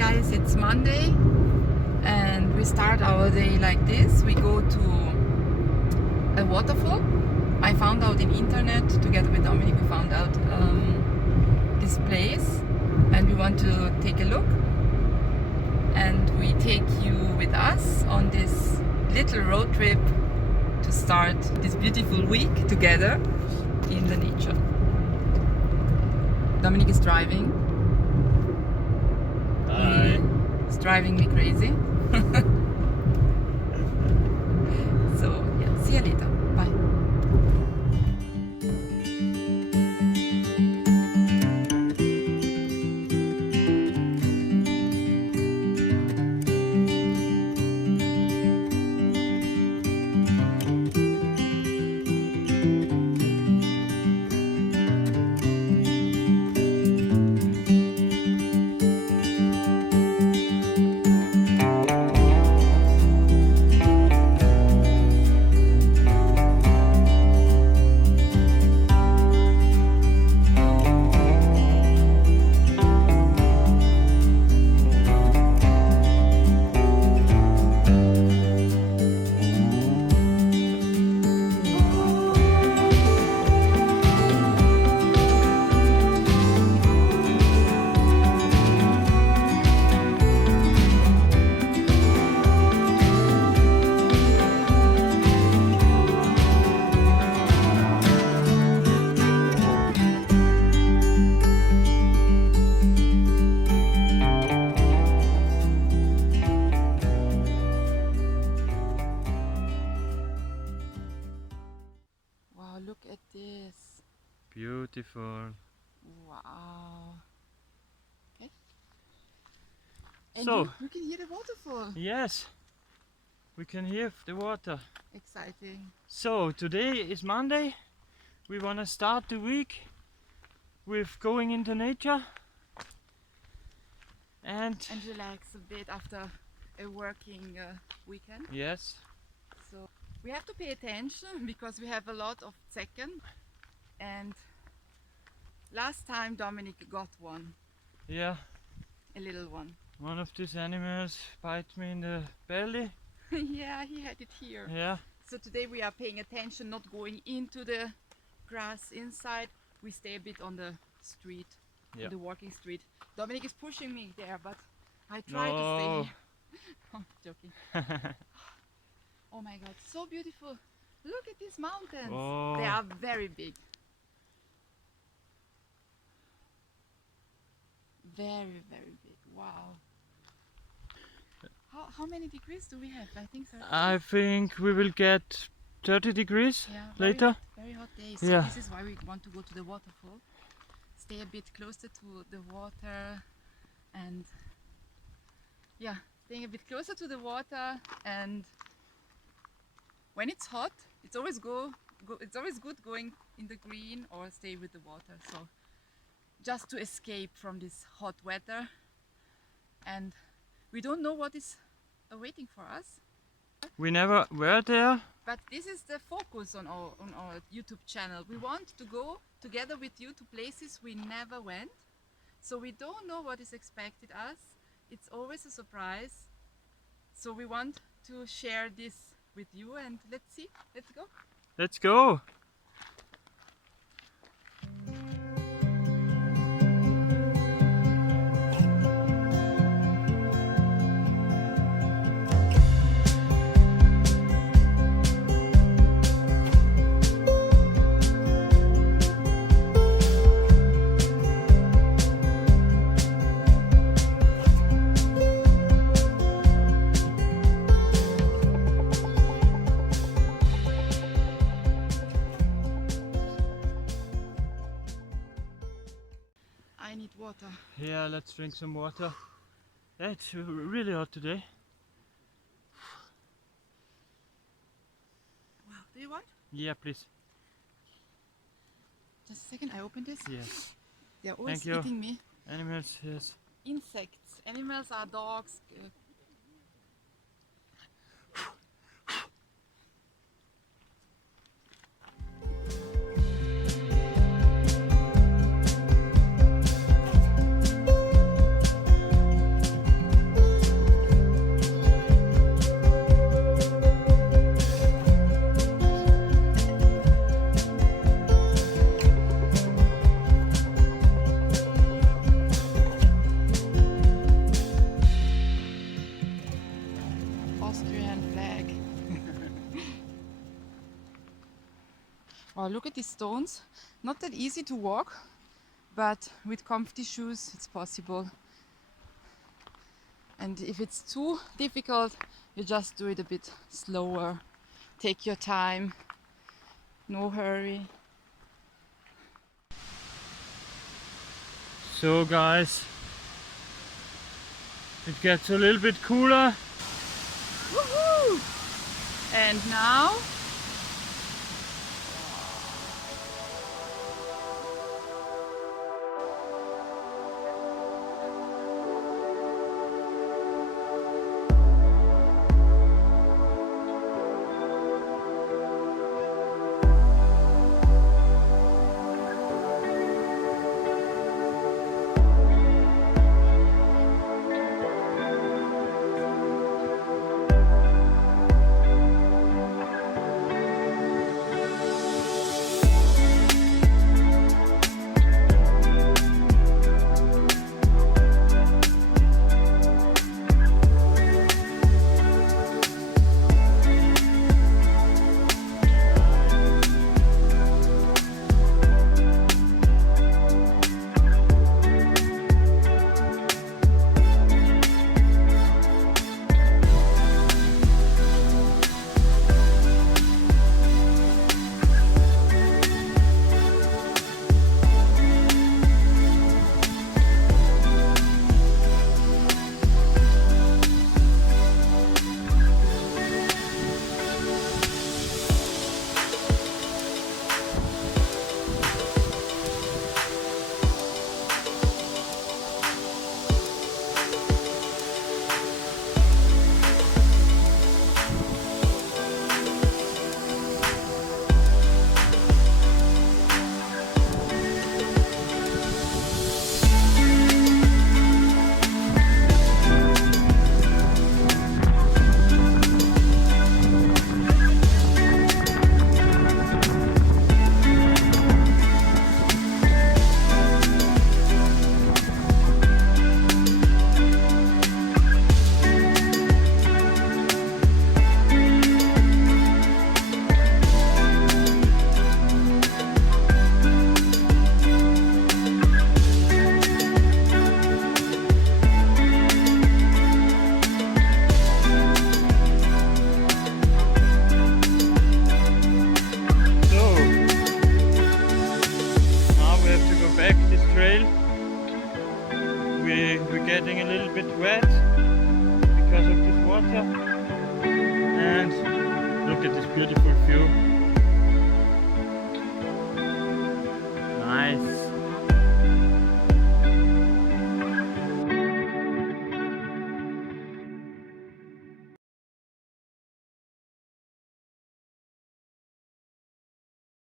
guys, it's Monday and we start our day like this. We go to a waterfall. I found out in internet, together with Dominic, we found out this place and we want to take a look. And we take you with us on this little road trip to start this beautiful week together in the nature. Dominic is driving. Hi. It's driving me crazy. So yeah, see you later. Bye. Wow, look at this. Beautiful. Wow. Okay. And So- you can hear the waterfall. Yes, we can hear the water. Exciting. So today is Monday. We want to start the week with going into nature and And relax a bit after a working weekend. yes, So we have to pay attention because we have a lot of Zecken. And last time Dominic got one, yeah, a little one. one of these animals bite me in the belly. Yeah, he had it here. Yeah, So today we are paying attention, not going into the grass inside. We stay a bit on the street, Yeah. on the walking street. Dominic is pushing me there, but I try to No. stay here. I'm joking. Oh my god, so beautiful. Look at these mountains. Oh. They are very big. Very, very big. Wow. How many degrees do we have? I think 30. I think we will get 30 degrees Yeah, very later. Very hot day. So Yeah. this is why we want to go to the waterfall. Stay a bit closer to the water and yeah, staying a bit closer to the water, and when it's hot, it's always it's always good going in the green or stay with the water. So just to escape from this hot weather, and we don't know what is awaiting for us. We never were there. But this is the focus on our YouTube channel. We want to go together with you to places we never went. So we don't know what is expected us. It's always a surprise. So we want to share this with you, and let's see. Let's go. Let's go. I need water. Yeah, let's drink some water. Yeah, it's really hot today. Wow. Do you want? Yeah, please. Just a second. I open this. Yes. They're always Thank you. eating me. Animals, yes. Insects. Animals are dogs. Oh, look at these stones. Not that easy to walk, but with comfy shoes it's possible. And if it's too difficult, you just do it a bit slower. Take your time, no hurry. So guys, it gets a little bit cooler. Woohoo! And now we're getting a little bit wet because of this water, and look at this beautiful view.